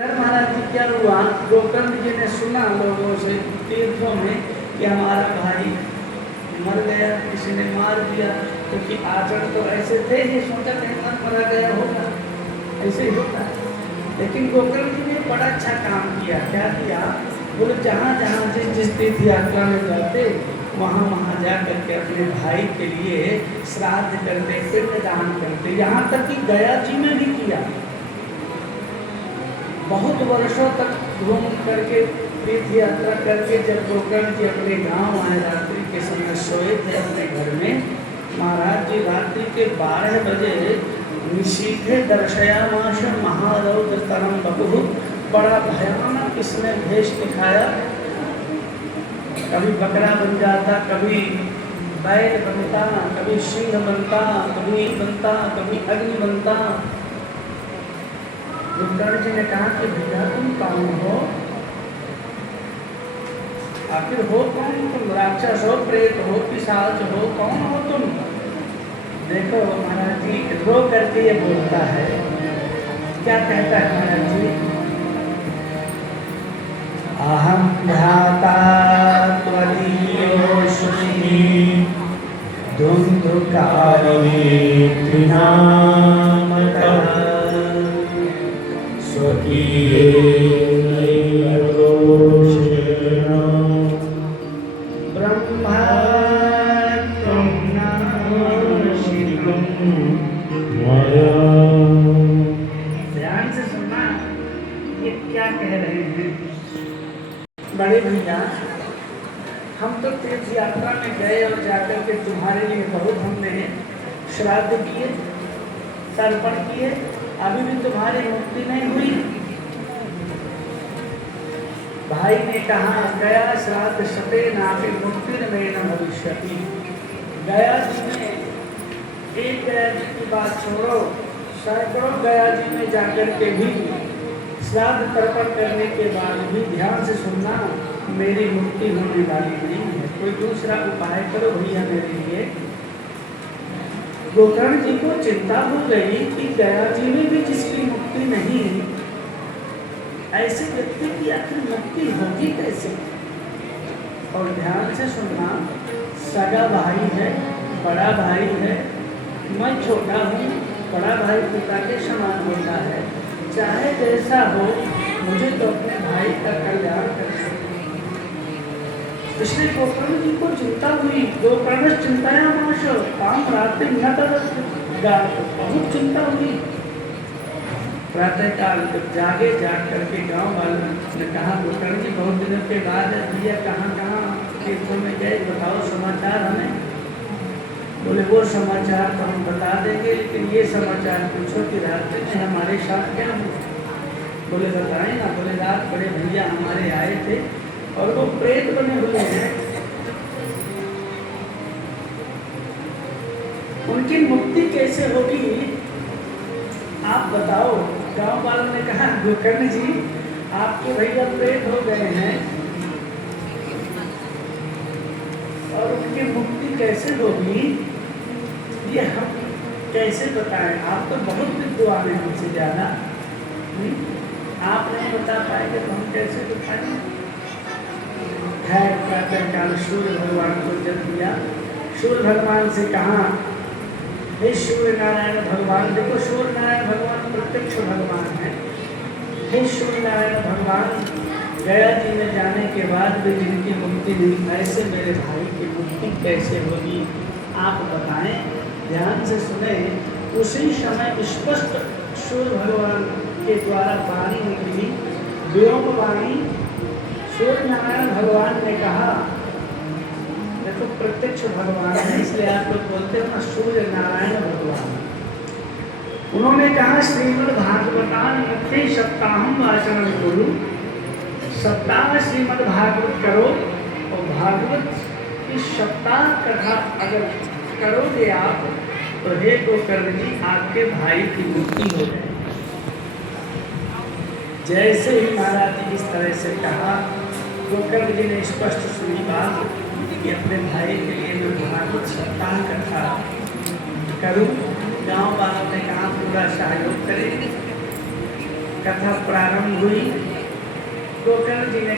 महाराज जी क्या हुआ, गोकर्ण जी ने सुना लोगों से तीर्थों में कि हमारा भाई मर गया, किसी ने मार दिया, क्योंकि आचरण तो ऐसे थे ही, सोचा कहीं मरा गया होगा, ऐसे ही होता है। लेकिन गोकर्ण जी ने बड़ा अच्छा काम किया। क्या किया, बोले जहाँ जहाँ जिस तीर्थ यात्रा में जाते वहाँ वहाँ जा करके अपने भाई के लिए श्राद्ध करते, पिंडदान करते। यहाँ तक कि गया जी में भी किया। बहुत वर्षों तक घूम करके तीर्थ यात्रा करके जब गोकर्ण जी अपने गांव आए, रात्रि के समय सोए थे अपने घर में, महाराज जी रात्रि के 12 बजे निशीथे दर्शयामाश महारौद्र तरम बहु, बड़ा भयानक इसने भेष दिखाया। कभी बकरा बन जाता, कभी बैल बनता, कभी सिंह बनता, कभी बनता, कभी अग्नि बनता। गोकर्ण जी ने कहा कि भैया तुम कौन हो, आखिर हो कौन तुम, राक्षस हो, प्रेत हो, पिशाच हो, कौन हो तुम? देखो महाराज जी रो करके ये बोलता है, क्या कहता है महाराज जी, अहम भ्राता त्वदीयोऽस्मि धुन्धुकारिणे त्रिनामतः स्वकीयेन दोषेण ब्रह्मा त्वं नाशितं मया। ध्यान से सुनना, ये क्या कह रहे हैं बड़े भैया। हम तो तीर्थ यात्रा में गए और जाकर के तुम्हारे लिए बहुत हमने श्राद्ध किए, तर्पण किए, अभी भी तुम्हारी मुक्ति नहीं हुई। भाई ने कहा गया श्राद्ध सते नापि मुक्ति में न भविष्यति। गया जी में एक गया जी की बात छोड़ो, सैकड़ों गया जी में जाकर के भी श्राद्ध तर्पण करने के बाद भी ध्यान से सुनना, मेरी मुक्ति होने वाली नहीं है, कोई दूसरा उपाय करो भैया मेरे लिए। गोकर्ण जी को चिंता हो गई कि गया जी में भी जिसकी मुक्ति नहीं है, ऐसे व्यक्ति की आखिर मुक्ति होगी कैसे? और ध्यान से सुनना, सगा भाई है, बड़ा भाई है, मैं छोटा हूँ, बड़ा भाई पिता के समान होता है, चाहे जैसा हो मुझे तो अपने भाई का कल्याण करना। इसलिए गोकर्ण जी को चिंता हुई। गोकर्ण चिंतायामाश काम रात्रि न तदत्, बहुत चिंता हुई। प्रातः काल जब जागे, जाग करके गांव वालों ने कहा गोकर्ण जी बहुत दिनों के बाद भैया कहाँ कहाँ तीर्थों में गए, बताओ समाचार हमें। बोले वो समाचार तो हम बता देंगे, लेकिन ये समाचार पूछो कि रात्रि में हमारे साथ क्या हुआ। बोले बताएं ना। बोले रात बड़े भैया हमारे आए थे और वो प्रेत बने हुए हैं, उनकी मुक्ति कैसे होगी आप बताओ। गांव वालों ने कहा गोकर्ण जी आपके भैया प्रेत हो गए हैं और उनकी मुक्ति कैसे होगी, ये हम कैसे बताएं? आप तो बहुत विद्वान हैं हमसे ज्यादा, आप नहीं बता पाएंगे तो हम कैसे बताएं? प्रातःकाल सूर्य भगवान को जल दिया। सूर्य भगवान से कहा हे सूर्य नारायण भगवान, देखो सूर्य नारायण भगवान प्रत्यक्ष भगवान है। हे सूर्य नारायण भगवान, गया जी में जाने के बाद भी जिनकी मुक्ति नहीं, ऐसे मेरे भाई की मुक्ति कैसे होगी आप बताएं। ध्यान से सुने। उसी समय स्पष्ट सूर्य भगवान के द्वारा वाणी निकली, व्योम वाणी। सूर्य नारायण भगवान ने कहा, देखो प्रत्यक्ष भगवान है इसलिए आप लोग बोलते हो ना सूर्य नारायण भगवान। उन्होंने कहा श्रीमद् भागवतान यथे सप्ताहम वाचन करो, सप्ताह श्रीमद् भागवत करो और भागवत की सप्ताह कथा अगर करोगे आप तो हे गोकर्ण जी आपके भाई की मुक्ति हो जाएगी। जैसे ही महाराज जी इस तरह से कहा, गोकर्ण जी ने स्पष्ट सुनी बात कि अपने भाई के लिए मैं भागवत सप्ताह कथा करूं। गांव वालों ने कहा पूरा सहयोग करेंगे। कथा प्रारंभ हुई। गोकर्ण जी ने